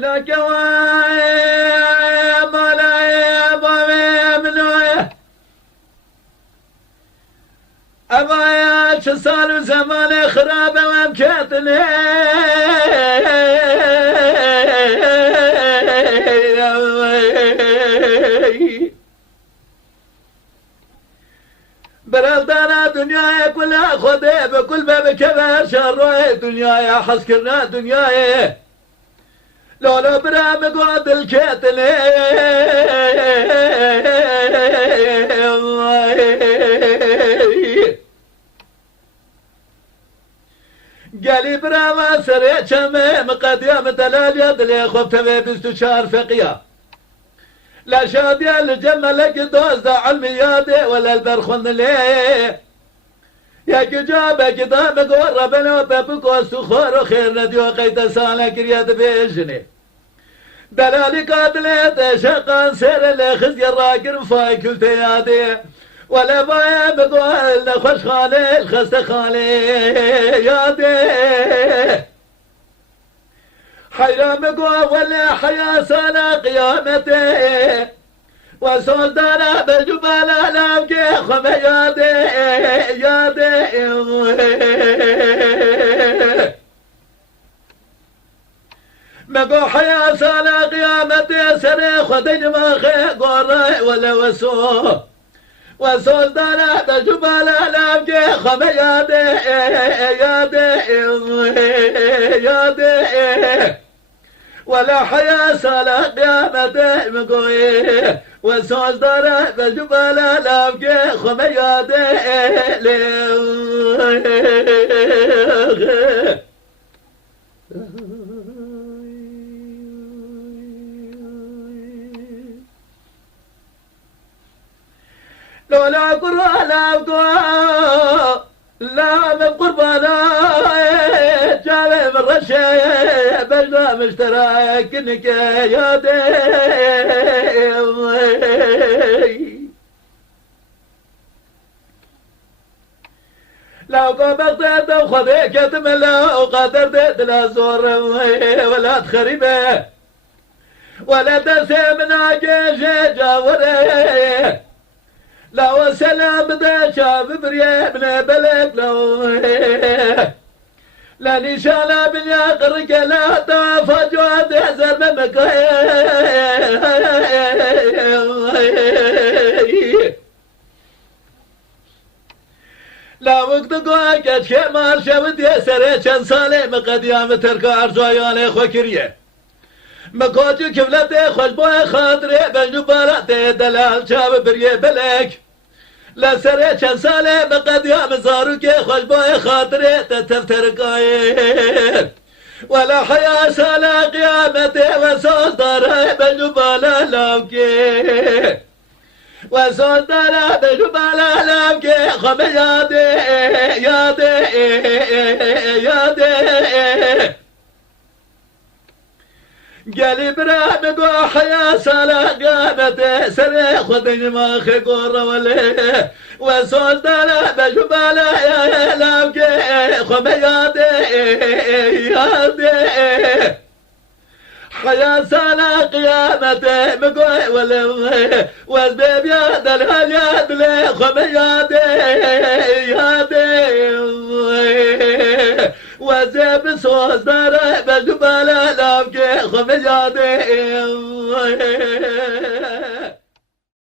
لك ما لا منويه أبايا شصار زمان خراب ومكتني برادنا دنيا كلها خذي بكل باب كبر شر دنيا حسكرنا دنيا لولا برام قعد الكتني قالي برام سريع شمم قديم دلال يدلي خفت بيستو شهر فقيا لا شادي الجمل لك دوز علمياتي ولا البرخون ليه يا كجابك دامك وربنا بابكو سخور خير نديو قيد سالك رياد بيجني دلالي قاتلت شقان سير الخزي الراكر فاي كل تيادي ولا بايا بقول نخش خالي الخست خالي يادي حيرام قوى ولا حيا سنة قيامتي وصول دانا بجبال لامكي خم يادي يادي مقو حيا سنة قيامتي سري خدين ما خي قري ولا وصول دانا بجبال لامكي خم يادي يادي يادي ولا حياة سلا قيامته مقوي وسوس داره بجبال لابقي خمياده لولا قرى لابقو لا من قربانا جاب من رشي بجنا مشترك انك يا دي لو قبضت وخذيك تملا وقدرت لا زور ولا تخربه ولا تسمنا جيش جاوري لو سلام دا شاب بريه ابن بلد لو لاني شالا بنيا قرق لا طاف جواد يحزر منك لا وقت قواك شي مار شوت يسري شن صالي مقديام تركا ارزوياني خوكريه مكوتي كفلتي خوش بوي خاطري بنجو باراتي دلال شاب بريه بلك لا سري شن صالي مقديام زاروكي خوش بوي خاطري تتفترقاي ولا حيا سالا قيامتي وصوص داري بنجو بالا لاوكي وصوص داري بنجو بالا لاوكي خمي يادي يادي يادي قالي برام قو حيا سالا قامت سري خدني ما خي قور ولي وصول دالا بجبالا يا لاوكي خمي يادي يادي حيا سالا قيامتي مقوي ولي والبيب ياد الهالياد لي خمي يادي يادي وزيب صوص داري بجبالا لابكي خمي يادي